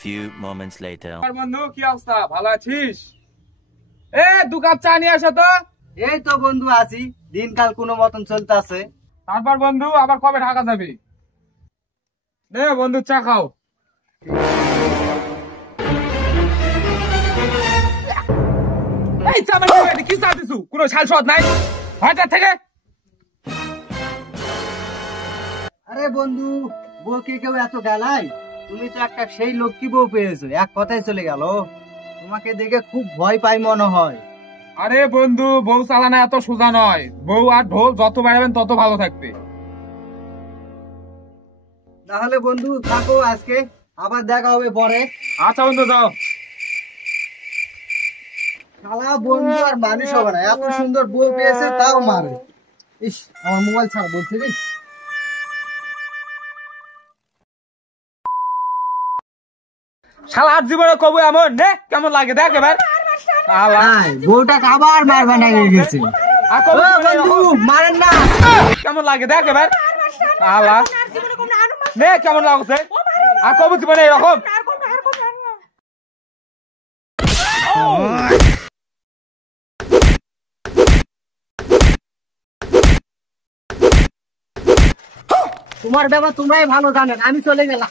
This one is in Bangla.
few moments later. আর বন্ধু কি অবস্থা, ভালো আছিস? দু কাপ চা নিয়ে আসো তো। এই তো বন্ধু আছি, দিনকাল কোনো মতন চলতেছে। তারপর বন্ধু আবার কবে ঢাকা যাবি? বন্ধু চা খাও। এই চা মানে কি চা দিছু? কোনো শাল সদ নাই হঠাৎ থেকে? আরে বন্ধু, বউকে কেউ এত গালায়? তুমি তো একটা সেই লক্ষ্মী বউ পেয়েছো, এক কথায় চলে গেল। তোমাকে দেখে খুব ভয় পাই মনে হয়। আরে বন্ধু, বউ চালানো এত সোজা নয়। বউ আর ঢোল যত বাড়াবেন তত ভালো থাকবে। তাহলে বন্ধু থাকো আজকে, আবার দেখা হবে পরে। আচ্ছা বন্ধু যাও। শালা বন্ধু আর মানুষ হবে না, এত সুন্দর বউ পেয়েছে তাও মারে। ইস, আমার মোবাইল ছাড় বলছি রে। শালা আর জীবনে কবু এমন নে, কেমন লাগে দেখ এবার। বউটা আবার মারবা না গেছে। মারেন না, কেমন লাগে দেখ এবার। নে কেমন লাগছে, আর কবু জীবনে এরকম। তোমার ব্যাপার তোমরাই ভালো জানেন, আমি চলে গেলাম।